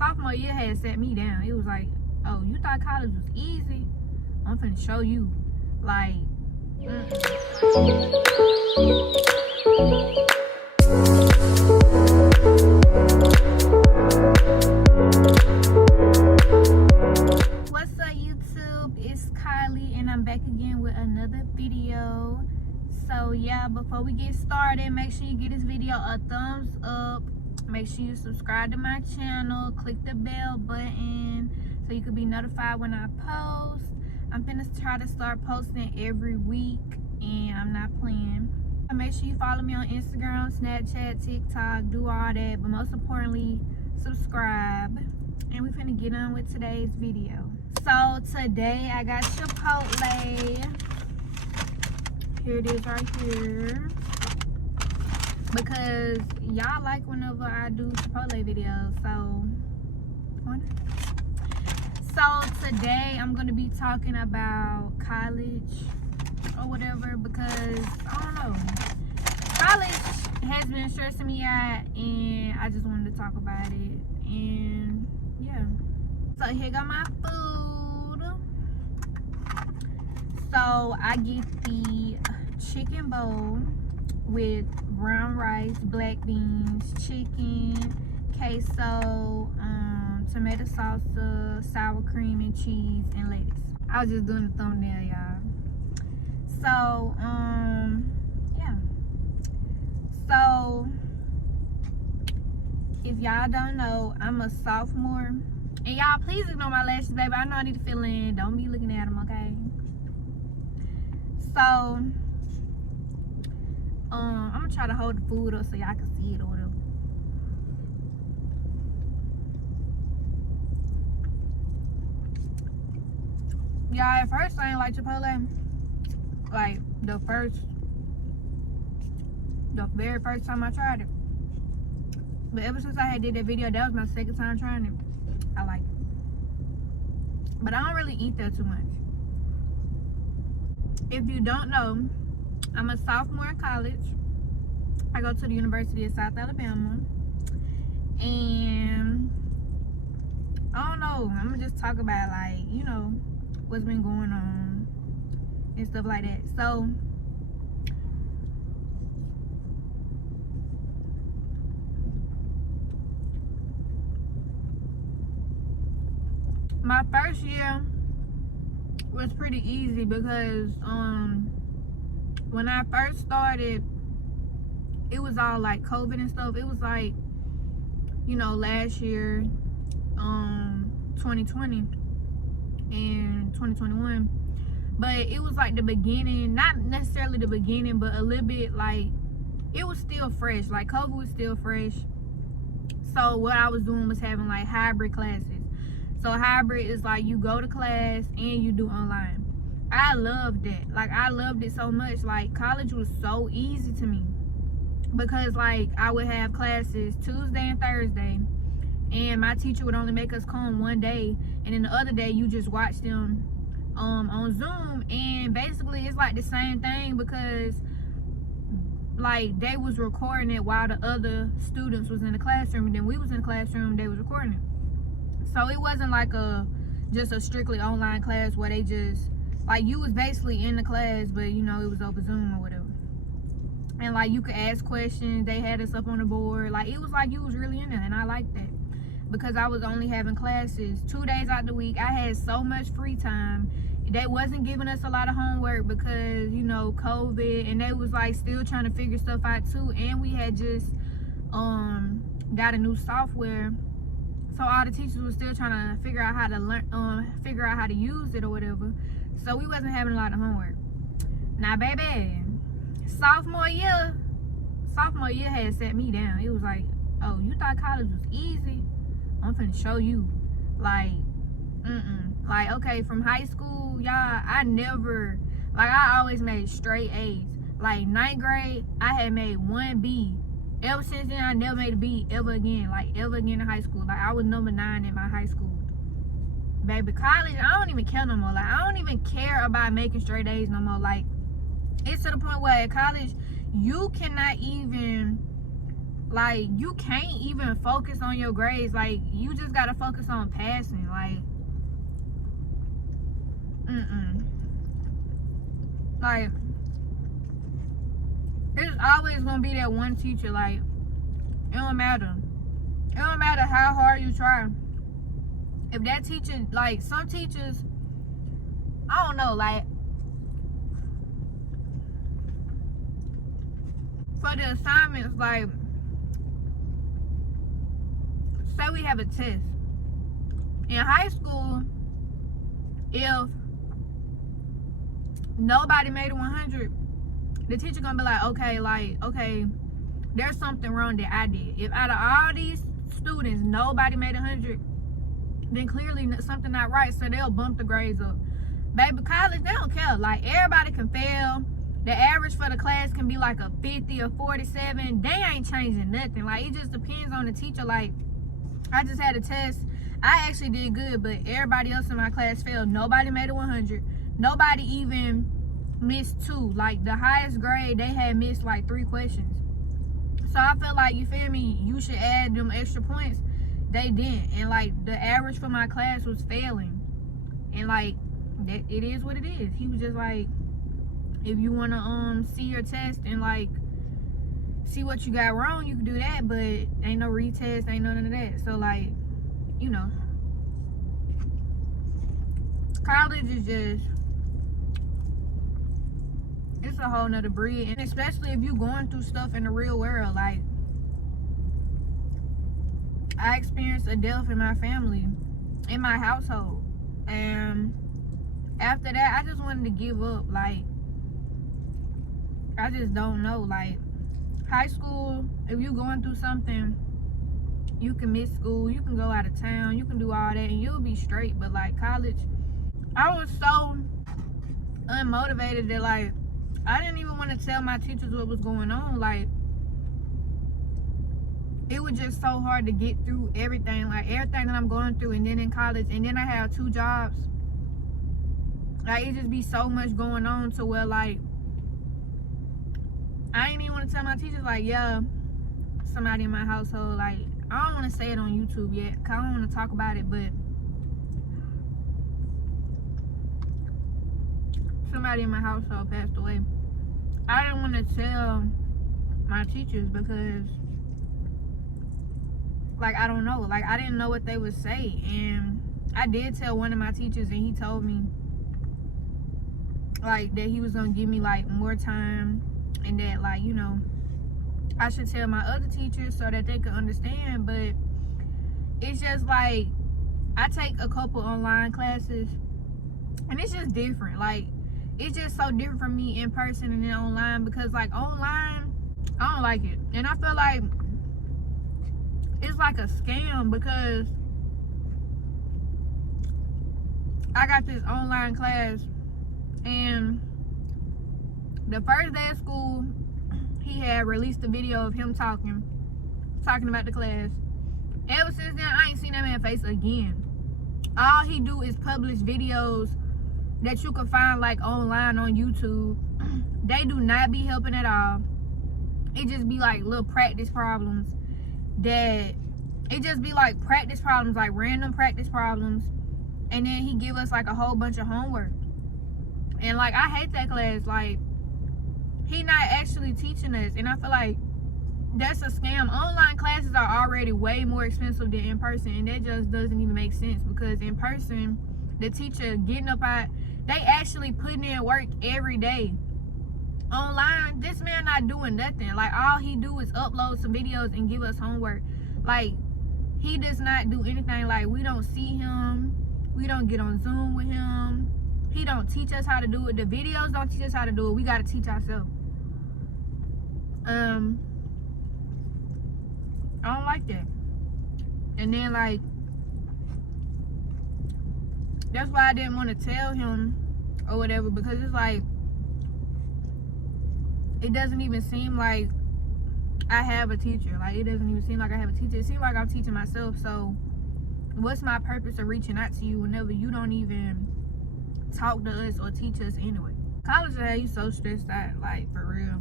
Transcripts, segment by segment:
sophomore year had set me down. It was like, oh, you thought college was easy? I'm finna show you. Like, What's up, YouTube? It's Kylie, and I'm back again with another video. So yeah, before we get started, make sure you give this video a thumbs up. Make sure you subscribe to my channel, click the bell button so you can be notified when I post. I'm finna try to start posting every week, and I'm not playing. Make sure you follow me on Instagram, Snapchat, TikTok, do all that, but most importantly, subscribe. And we finna get on with today's video. So today I got Chipotle. Here it is right here. Because y'all like whenever I do Chipotle videos, so today I'm gonna be talking about college or whatever, because I don't know, college has been stressing me out and I just wanted to talk about it. And yeah, so here go my food. So I get the chicken bowl with brown rice, black beans, chicken, queso, tomato salsa, sour cream and cheese, and lettuce. I was just doing the thumbnail, y'all. So yeah, so if y'all don't know, I'm a sophomore, and y'all please ignore my lashes, baby. I know I need to fill in, don't be looking at them, okay? So I'm gonna try to hold the food up so y'all can see it or whatever. Y'all, at first I ain't like Chipotle. Like the very first time I tried it. But ever since I had did that video, that was my second time trying it. I like it. But I don't really eat that too much. If you don't know, I'm a sophomore in college. I go to the University of South Alabama. And I don't know, I'm gonna just talk about, like, you know, what's been going on and stuff like that. So my first year was pretty easy because when I first started, it was all like COVID and stuff. It was like, you know, last year, 2020 and 2021. But it was like the beginning, not necessarily the beginning, but a little bit like, it was still fresh. Like COVID was still fresh. So what I was doing was having like hybrid classes. So hybrid is like you go to class and you do online. I loved that. Like I loved it so much. Like college was so easy to me because like I would have classes Tuesday and Thursday, and my teacher would only make us come one day, and then the other day you just watch them on Zoom. And basically it's like the same thing because like they was recording it while the other students was in the classroom, and then we was in the classroom, they was recording it. So it wasn't like just a strictly online class where they just, like, you was basically in the class, but you know, it was over Zoom or whatever. And like you could ask questions, they had us up on the board. Like it was like you was really in there, and I liked that because I was only having classes 2 days out the week. I had so much free time. They wasn't giving us a lot of homework because, you know, COVID, and they was like still trying to figure stuff out too. And we had just got a new software. So all the teachers were still trying to figure out how to learn, figure out how to use it or whatever. So we wasn't having a lot of homework. Now, baby, sophomore year had set me down. It was like, oh, you thought college was easy? I'm finna show you. Like, like, okay, from high school, y'all, I always made straight A's. Like 9th grade, I had made 1 B. Ever since then, I never made a B ever again. Like, ever again in high school. Like, I was number 9 in my high school. Baby, college, I don't even care no more. Like, I don't even care about making straight A's no more. Like, it's to the point where at college, you cannot even Like, you can't even focus on your grades. Like, you just gotta focus on passing. Like, like, there's always gonna be that one teacher. Like, it don't matter. It don't matter how hard you try. If that teacher, like, some teachers, I don't know, like, for the assignments, like, say we have a test. In high school, if nobody made it 100, the teacher gonna be like, okay, there's something wrong that I did. If out of all these students, nobody made 100, then clearly something not right, so they'll bump the grades up. Baby, college, they don't care. Like, everybody can fail. The average for the class can be like a 50 or 47. They ain't changing nothing. Like, it just depends on the teacher. Like, I just had a test. I actually did good, but everybody else in my class failed. Nobody made it 100. Nobody even missed 2. Like, the highest grade, they had missed like 3 questions. So I feel like, you feel me, you should add them extra points. They didn't. And like, the average for my class was failing. And like, it is what it is. He was just like, if you want to see your test and like see what you got wrong, you can do that, but ain't no retest, ain't none of that. So like, you know, college is just, it's a whole nother breed. And especially if you going through stuff in the real world. Like, I experienced a death in my family, in my household, and after that I just wanted to give up. Like, I just don't know. Like, high school, if you going through something, you can miss school, you can go out of town, you can do all that and you'll be straight. But like, college, I was so unmotivated that like, I didn't even want to tell my teachers what was going on. Like, it was just so hard to get through everything, like everything that I'm going through. And then in college, and then I have 2 jobs. Like, it just be so much going on to where like, I ain't even want to tell my teachers, like, yeah, somebody in my household, like, I don't want to say it on YouTube yet, because I don't want to talk about it, but somebody in my household passed away. I didn't want to tell my teachers because, like, I don't know. Like, I didn't know what they would say. And I did tell one of my teachers, and he told me, like, that he was going to give me, like, more time. And that, like, you know, I should tell my other teachers so that they could understand. But it's just like, I take a couple online classes, and it's just different. Like, it's just so different from me in person and then online, because like, online, I don't like it. And I feel like it's like a scam, because I got this online class, and the first day of school, he had released a video of him talking about the class. Ever since then, I ain't seen that man's face again. All he do is publish videos that you can find like online on YouTube. They do not be helping at all. It just be like little practice problems like random practice problems. And then he give us like a whole bunch of homework. And like, I hate that class. Like, he not actually teaching us. And I feel like that's a scam. Online classes are already way more expensive than in person, and that just doesn't even make sense, because in person, the teacher getting up out, they actually putting in work every day. Online, this man not doing nothing. Like, all he do is upload some videos and give us homework. Like, he does not do anything. Like, we don't see him, we don't get on Zoom with him, he don't teach us how to do it. The videos don't teach us how to do it. We gotta teach ourselves. I don't like that. And then like, that's why I didn't want to tell him or whatever, because it's like, it doesn't even seem like I have a teacher. Like, it doesn't even seem like I have a teacher. It seems like I'm teaching myself. So what's my purpose of reaching out to you whenever you don't even talk to us or teach us anyway? College will have you so stressed out, like, for real.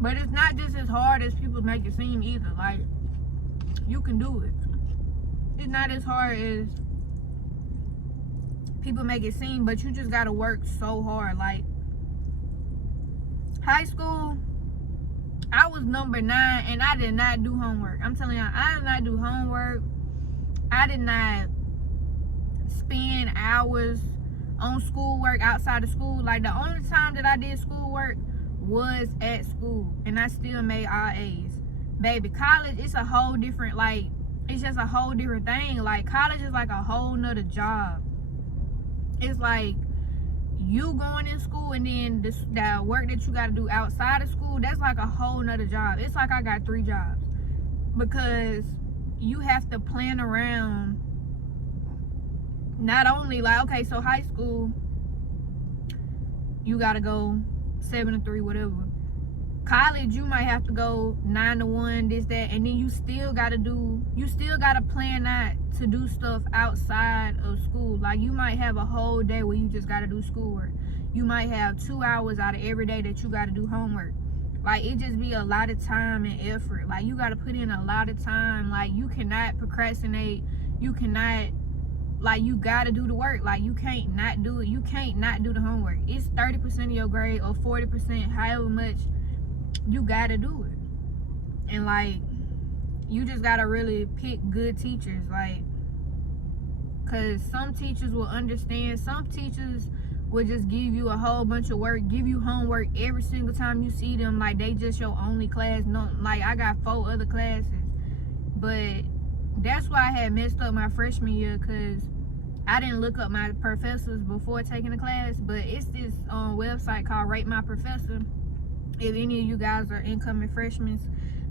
But it's not just as hard as people make it seem either. Like, you can do it. It's not as hard as people make it seem, but you just gotta work so hard. Like, high school, I was number 9 and I did not do homework. I'm telling y'all, I did not do homework. I did not spend hours on schoolwork outside of school. Like, the only time that I did schoolwork was at school, and I still made all A's. Baby, college, it's a whole different, like, it's just a whole different thing. Like, college is like a whole nother job. It's like you going in school, and then the work that you got to do outside of school, that's like a whole nother job. It's like I got 3 jobs, because you have to plan around. Not only, like, okay, so high school, you got to go 7 to 3, whatever. College, you might have to go 9 to 1, this, that, and then you still got to plan out to do stuff outside of school. Like, you might have a whole day where you just got to do schoolwork. You might have 2 hours out of every day that you got to do homework. Like, it just be a lot of time and effort. Like, you got to put in a lot of time. Like, you cannot procrastinate. You cannot, like, you got to do the work. Like, you can't not do it. You can't not do the homework. It's 30% of your grade or 40%, however much. You got to do it. And, like, you just got to really pick good teachers. Like, because some teachers will understand. Some teachers will just give you a whole bunch of work, give you homework every single time you see them. Like, they just your only class. No, like, I got 4 other classes. But that's why I had messed up my freshman year, because I didn't look up my professors before taking the class. But it's this website called Rate My Professor. If any of you guys are incoming freshmen,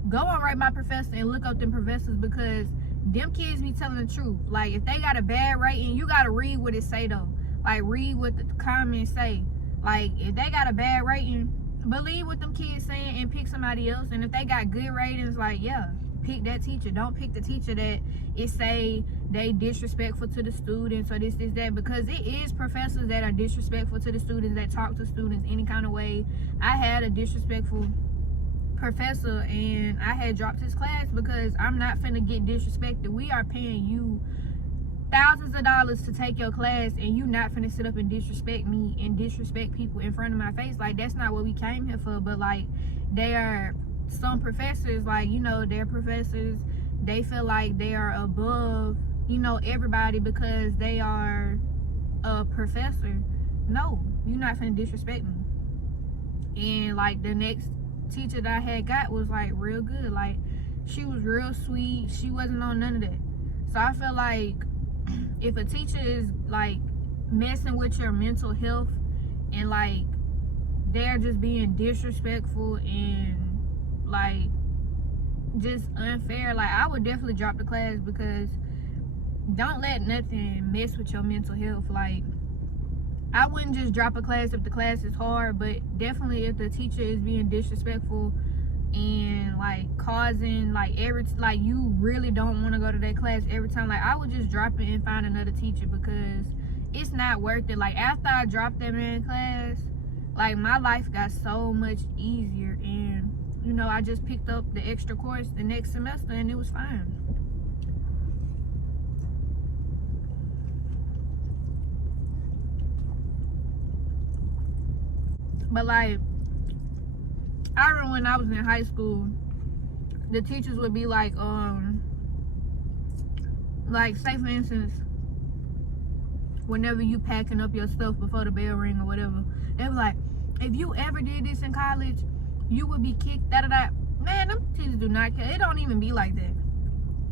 go on Rate My Professor and look up them professors, because them kids be telling the truth. Like, if they got a bad rating, you got to read what it say, though. Like, read what the comments say. Like, if they got a bad rating, believe what them kids saying and pick somebody else. And if they got good ratings, like, yeah, pick that teacher. Don't pick the teacher that it say they disrespectful to the students or this, that, because it is professors that are disrespectful to the students, that talk to students any kind of way. I had a disrespectful professor, and I had dropped his class because I'm not finna get disrespected. We are paying you thousands of dollars to take your class, and you not finna sit up and disrespect me and disrespect people in front of my face. Like, that's not what we came here for. But, like, they are some professors, like, you know, they're professors, they feel like they are above, you know, everybody because they are a professor. No, you're not finna disrespect me. And, like, the next teacher that I had got was, like, real good. Like, she was real sweet. She wasn't on none of that. So I feel like if a teacher is, like, messing with your mental health and, like, they're just being disrespectful and, like, just unfair, like, I would definitely drop the class, because don't let nothing mess with your mental health. Like, I wouldn't just drop a class if the class is hard, but definitely if the teacher is being disrespectful and, like, causing, like, you really don't want to go to that class every time, like, I would just drop it and find another teacher, because it's not worth it. Like, after I dropped that man class, like, my life got so much easier, and, you know, I just picked up the extra course the next semester, and it was fine. But, like, I remember when I was in high school, the teachers would be like, say for instance, whenever you packing up your stuff before the bell ring or whatever, they were like, if you ever did this in college, you would be kicked, da-da-da. Man, them teachers do not care. It don't even be like that.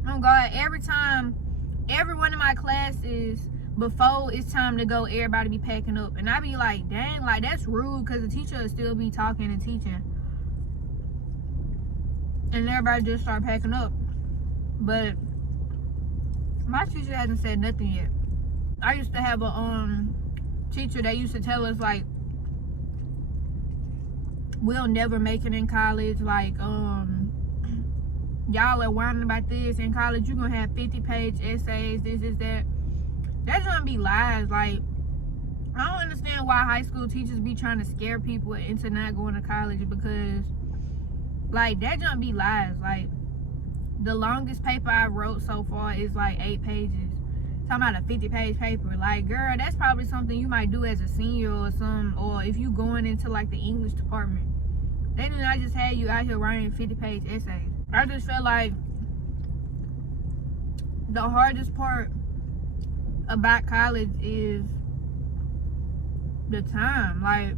Oh, God, every one of my classes, before it's time to go, everybody be packing up. And I be like, dang, like, that's rude, because the teacher will still be talking and teaching. And everybody just start packing up. But my teacher hasn't said nothing yet. I used to have a teacher that used to tell us, like, we'll never make it in college. Like, y'all are whining about this. In college, you're going to have 50-page essays, this, that. That's going to be lies. Like, I don't understand why high school teachers be trying to scare people into not going to college, because Like, that junk be lies. Like, the longest paper I wrote so far is like 8 pages. Talking about a 50-page paper. Like, girl, that's probably something you might do as a senior or something, or if you going into like the English department. They do not just have you out here writing 50-page essays. I just feel like the hardest part about college is the time. Like,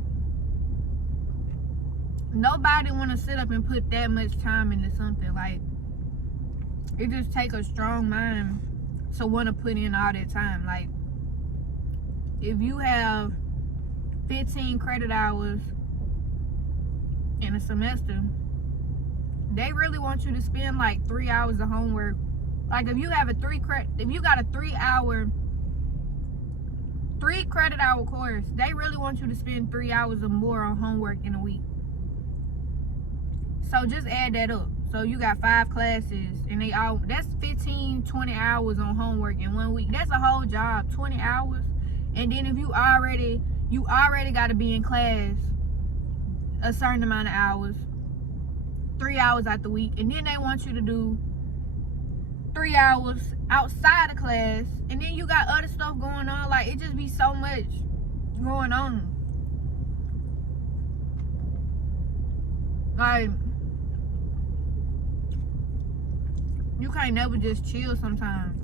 nobody want to sit up and put that much time into something. Like, it just take a strong mind to want to put in all that time. Like, if you have 15 credit hours in a semester, they really want you to spend like 3 hours of homework. Like, if you have if you got a 3 credit hour course, they really want you to spend 3 hours or more on homework in a week. So just add that up. So you got 5 classes, and that's 15, 20 hours on homework in 1 week. That's a whole job, 20 hours. And then if you already got to be in class a certain amount of hours, 3 hours out the week, and then they want you to do 3 hours outside of class, and then you got other stuff going on. Like, it just be so much going on. Like, you can't never just chill sometimes.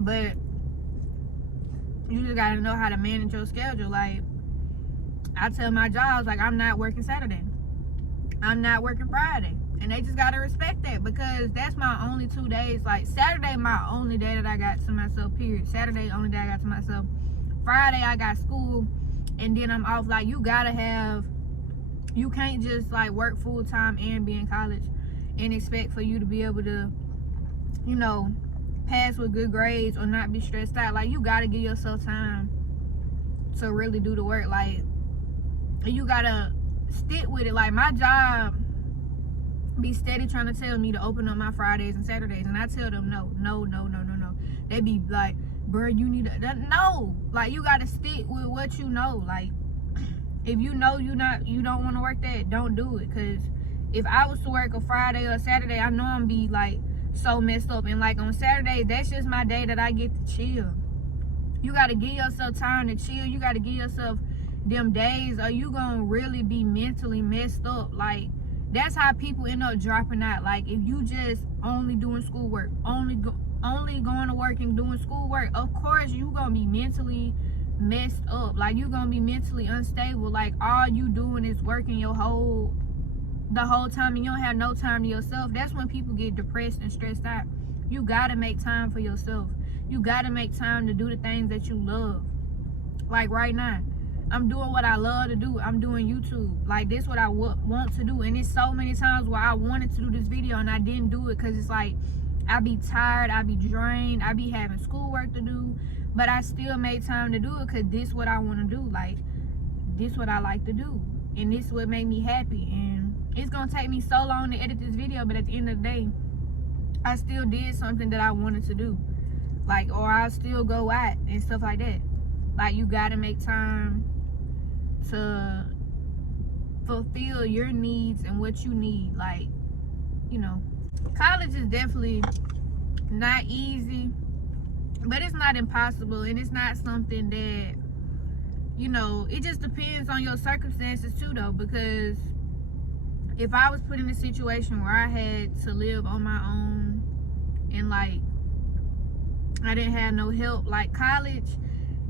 But you just gotta know how to manage your schedule. Like, I tell my jobs, like, I'm not working Saturday, I'm not working Friday, and they just gotta respect that, because that's my only 2 days. Like, Saturday my only day that I got to myself, period. Saturday only day I got to myself. Friday I got school, and then I'm off. Like, you can't just like work full time and be in college and expect for you to be able to, you know, pass with good grades or not be stressed out. Like, you gotta give yourself time to really do the work. Like, you gotta stick with it. Like, my job be steady trying to tell me to open up my Fridays and Saturdays, and I tell them no. They be like, bro, you need to, no. Like, you gotta stick with what you know. Like, if you know you don't want to work that, don't do it. Because if I was to work a Friday or a Saturday, I know I'm be like so messed up. And like on Saturday, that's just my day that I get to chill. You got to give yourself time to chill. You got to give yourself them days, or you gonna really be mentally messed up. Like, that's how people end up dropping out. Like, if you just only doing schoolwork, only going to work and doing schoolwork, of course you gonna be mentally messed up. Like, you gonna be mentally unstable. Like, all you doing is working the whole time, and you don't have no time to yourself. That's when people get depressed and stressed out. You gotta make time for yourself. You gotta make time to do the things that you love. Like, right now, I'm doing what I love to do. I'm doing YouTube. Like, this what I want to do. And it's so many times where I wanted to do this video and I didn't do it, because it's like, I be tired, I be drained, I be having schoolwork to do, but I still made time to do it, because this what I want to do. Like, this what I like to do, and this what make me happy. And it's gonna take me so long to edit this video, but at the end of the day, I still did something that I wanted to do. Like, or I'll still go out and stuff like that. Like, you gotta make time to fulfill your needs and what you need. Like, you know, college is definitely not easy, but it's not impossible, and it's not something that, you know, it just depends on your circumstances too, though. Because if I was put in a situation where I had to live on my own, and like, I didn't have no help, like, college,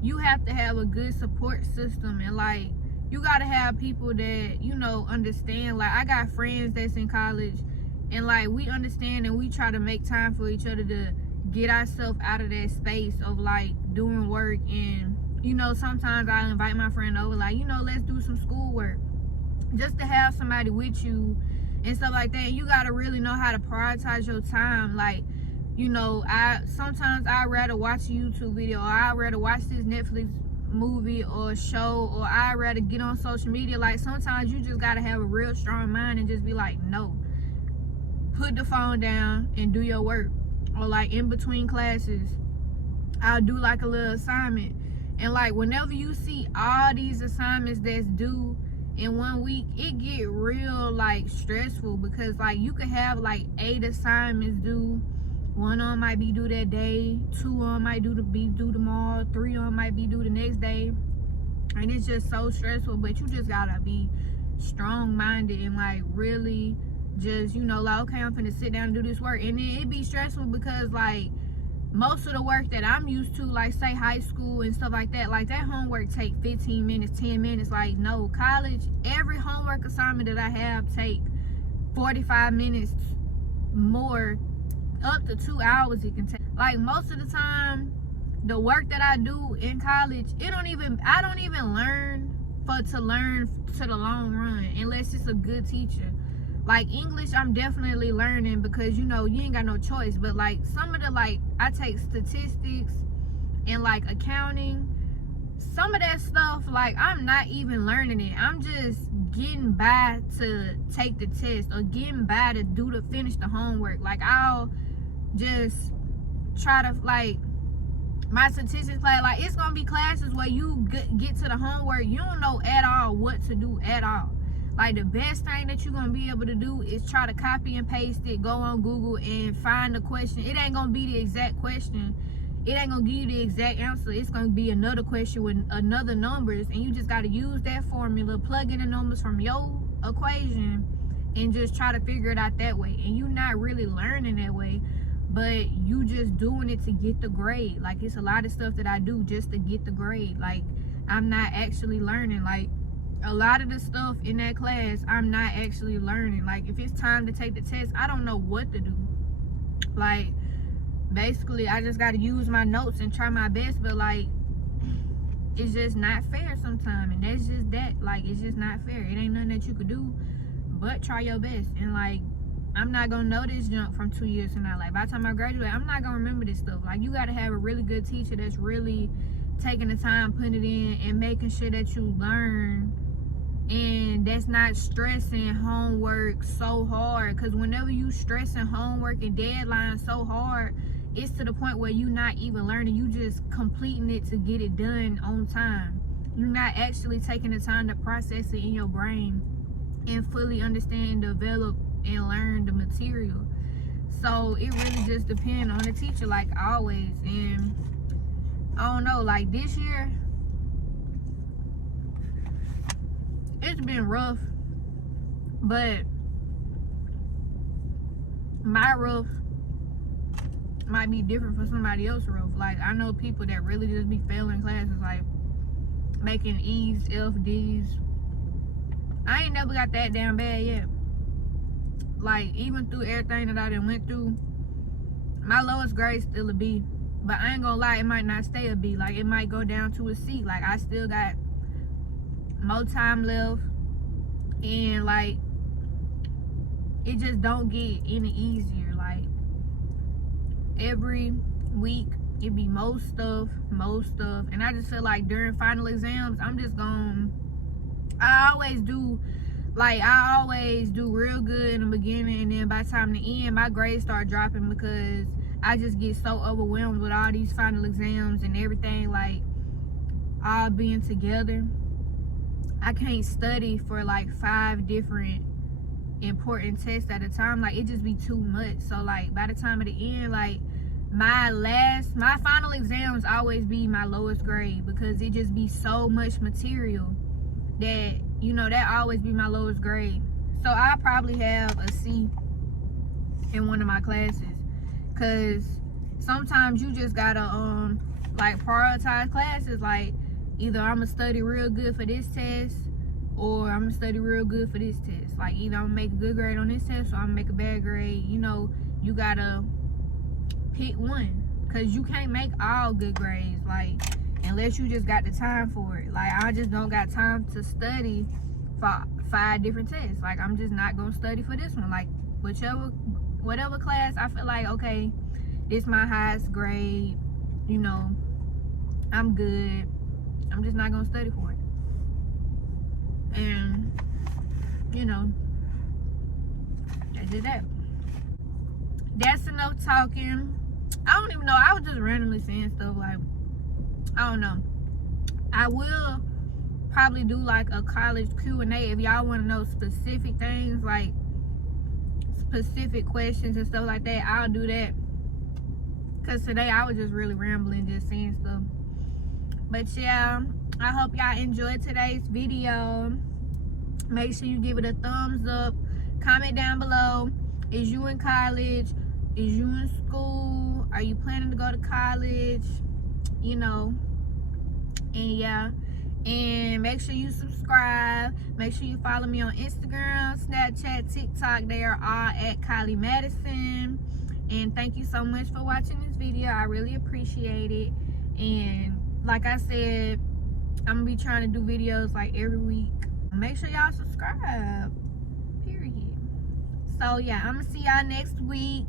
you have to have a good support system, and like, you gotta have people that, you know, understand. Like, I got friends that's in college, and like, we understand, and we try to make time for each other to get ourselves out of that space of like doing work. And, you know, sometimes I invite my friend over, like, you know, let's do some schoolwork, just to have somebody with you and stuff like that. And you gotta really know how to prioritize your time. Like, you know, sometimes I'd rather watch a YouTube video, or I'd rather watch this Netflix movie or show, or I'd rather get on social media. Like, sometimes you just gotta have a real strong mind and just be like, no, put the phone down and do your work. Or like, in between classes, I'll do like a little assignment. And like, whenever you see all these assignments that's due in 1 week, it get real like stressful, because like you could have like 8 assignments due. 1 on might be due that day, 2 on might be due tomorrow, 3 on might be due the next day, and it's just so stressful. But you just gotta be strong-minded and like really just, you know, like, okay, I'm finna sit down and do this work. And then it be stressful because like most of the work that I'm used to, like say high school and stuff like that homework take 15 minutes, 10 minutes. Like, no, college, every homework assignment that I have take 45 minutes more, up to 2 hours it can take. Like, most of the time, the work that I do in college, I don't even learn to learn to the long run unless it's a good teacher. Like English, I'm definitely learning because, you know, you ain't got no choice. But like some of the, like, I take statistics and like accounting, some of that stuff, like, I'm not even learning it. I'm just getting by to take the test or getting by to finish the homework. Like, I'll just try to, like, my statistics class, like, it's gonna be classes where you get to the homework, you don't know at all what to do at all. Like, the best thing that you're gonna be able to do is try to copy and paste it, go on Google and find the question. It ain't gonna be the exact question, it ain't gonna give you the exact answer. It's gonna be another question with another numbers, and you just gotta use that formula, plug in the numbers from your equation, and just try to figure it out that way. And you're not really learning that way, but you just doing it to get the grade. Like, it's a lot of stuff that I do just to get the grade. Like, I'm not actually learning. Like, a lot of the stuff in that class, I'm not actually learning. Like, if it's time to take the test, I don't know what to do. Like, basically, I just got to use my notes and try my best. But like, it's just not fair sometimes, and that's just that. Like, it's just not fair. It ain't nothing that you could do but try your best. And like, I'm not gonna know this junk from 2 years from now. Like, by the time I graduate, I'm not gonna remember this stuff. Like, you gotta have a really good teacher that's really taking the time, putting it in, and making sure that you learn, and that's not stressing homework so hard. Because whenever you stressing homework and deadlines so hard, it's to the point where you're not even learning. You just completing it to get it done on time. You're not actually taking the time to process it in your brain and fully understand, develop, and learn the material. So it really just depends on the teacher, like always. And I don't know, like this year, it's been rough, but my rough might be different for somebody else rough. Like, I know people that really just be failing classes, like making E's, F, D's. I ain't never got that damn bad yet. Like, even through everything that I done went through, my lowest grade still a B. But I ain't gonna lie, it might not stay a B. Like, it might go down to a C. Like, I still got more time left, and like, it just don't get any easier. Like, every week it be more stuff, and I just feel like during final exams, I always do real good in the beginning, and then by the time the end, my grades start dropping because I just get so overwhelmed with all these final exams and everything, like, all being together. I can't study for like 5 different important tests at a time. Like, it just be too much. So like, by the time of the end, like, my final exams always be my lowest grade, because it just be so much material that, you know, that always be my lowest grade. So I probably have a C in one of my classes, because sometimes you just gotta like prioritize classes. Like, either I'm gonna study real good for this test, or I'm gonna study real good for this test. Like, either I'm gonna make a good grade on this test, or I'm gonna make a bad grade. You know, you gotta pick one, because you can't make all good grades, like, unless you just got the time for it. Like, I just don't got time to study for 5 different tests. Like, I'm just not gonna study for this one. Like, whatever class I feel like, okay, this my highest grade, you know, I'm good, I'm just not gonna study for it. And, you know, that's just that. That's enough talking. I don't even know, I was just randomly saying stuff. Like, I don't know. I will probably do like a college Q&A if y'all want to know specific things, like specific questions and stuff like that. I'll do that, because today I was just really rambling, just saying stuff. But yeah, I hope y'all enjoyed today's video. Make sure you give it a thumbs up. Comment down below, is you in college? Is you in school? Are you planning to go to college? You know. And yeah, and make sure you subscribe. Make sure you follow me on Instagram, Snapchat, TikTok. They are all at Kylie Madisen. And thank you so much for watching this video. I really appreciate it. And like I said, I'm gonna be trying to do videos like every week. Make sure y'all subscribe, period. So yeah, I'm gonna see y'all next week.